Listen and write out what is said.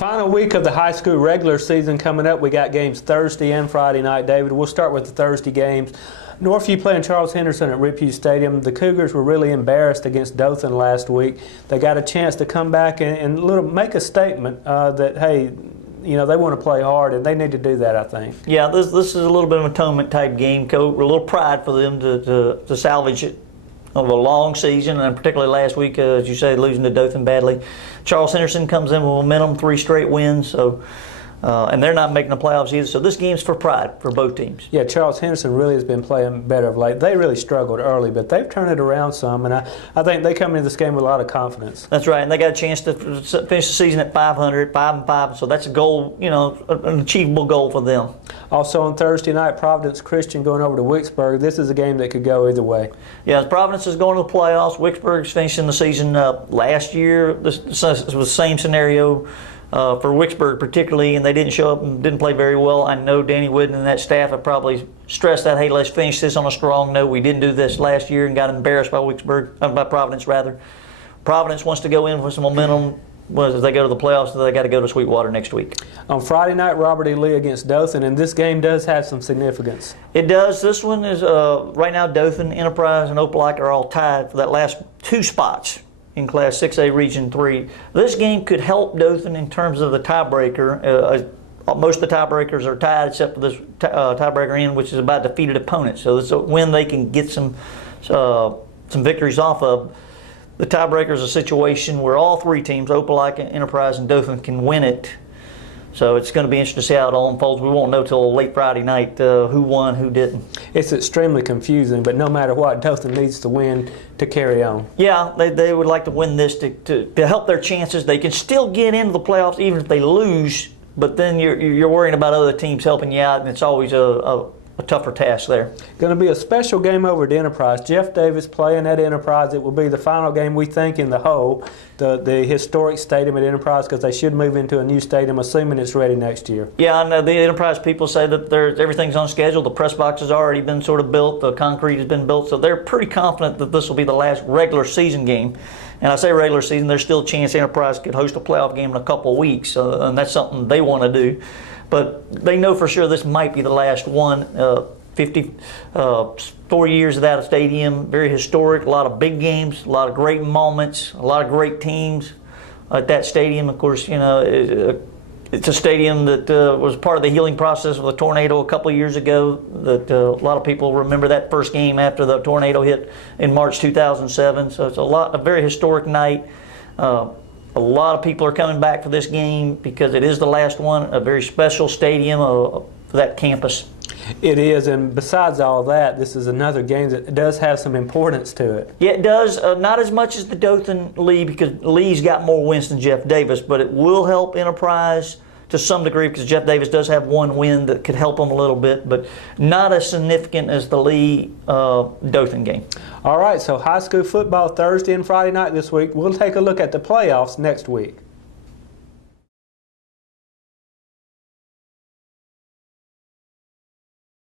Final week of the high school regular season coming up. We got games Thursday and Friday night, David. We'll start with the Thursday games. Northview playing Charles Henderson at Ripview Stadium. The Cougars were really embarrassed against Dothan last week. They got a chance to come back and make a statement that, hey, you know, they want to play hard, and they need to do that, I think. Yeah, this is a little bit of an atonement type game. A little pride for them to salvage it of a long season, and particularly last week, as you say, losing to Dothan badly. Charles Henderson comes in with momentum, 3 straight wins, so and they're not making the playoffs either. So this game's for pride for both teams. Yeah, Charles Henderson really has been playing better of late. They really struggled early, but they've turned it around some, and I think they come into this game with a lot of confidence. That's right, and they got a chance to finish the season at 500, 5-5. So that's a goal, you know, an achievable goal for them. Also on Thursday night, Providence Christian going over to Wicksburg. This is a game that could go either way. Yeah, Providence is going to the playoffs. Wicksburg's finishing the season last year. This was the same scenario for Wicksburg particularly, and they didn't show up and didn't play very well. I know Danny Wooden and that staff have probably stressed that, hey, let's finish this on a strong note. We didn't do this last year and got embarrassed by by Providence rather. Providence wants to go in with some momentum. As they go to the playoffs, they got to go to Sweetwater next week. On Friday night, Robert E. Lee against Dothan, and this game does have some significance. It does. This one is right now Dothan, Enterprise, and Opelika are all tied for that last 2 spots in Class 6A Region 3. This game could help Dothan in terms of the tiebreaker. Most of the tiebreakers are tied except for this tiebreaker in, which is about defeated opponents. So it's a win they can get some victories off of. The tiebreaker is a situation where all 3 teams, Opelika, Enterprise, and Dothan, can win it. So it's going to be interesting to see how it all unfolds. We won't know till late Friday night who won, who didn't. It's extremely confusing, but no matter what, Dothan needs to win to carry on. Yeah, they would like to win this to help their chances. They can still get into the playoffs even if they lose, but then you're worrying about other teams helping you out, and it's always a tougher task there. Going to be a special game over at Enterprise. Jeff Davis playing at Enterprise. It will be the final game, we think, in the whole, the historic stadium at Enterprise, because they should move into a new stadium, assuming it's ready next year. Yeah, I know the Enterprise people say that everything's on schedule. The press box has already been sort of built. The concrete has been built. So they're pretty confident that this will be the last regular season game. And I say regular season, there's still a chance Enterprise could host a playoff game in a couple of weeks, and that's something they want to do. But they know for sure this might be the last one. 4 years of that stadium, very historic, a lot of big games, a lot of great moments, a lot of great teams at that stadium. Of course, you know, it's a stadium that was part of the healing process of the tornado a couple of years ago. That a lot of people remember that first game after the tornado hit in March 2007. So it's a very historic night. A lot of people are coming back for this game because it is the last one, a very special stadium for that campus. It is, and besides all that, this is another game that does have some importance to it. Yeah, it does. Not as much as the Dothan Lee, because Lee's got more wins than Jeff Davis, but it will help Enterprise to some degree because Jeff Davis does have 1 win that could help them a little bit, but not as significant as the Lee-Dothan game. All right, so high school football Thursday and Friday night this week. We'll take a look at the playoffs next week.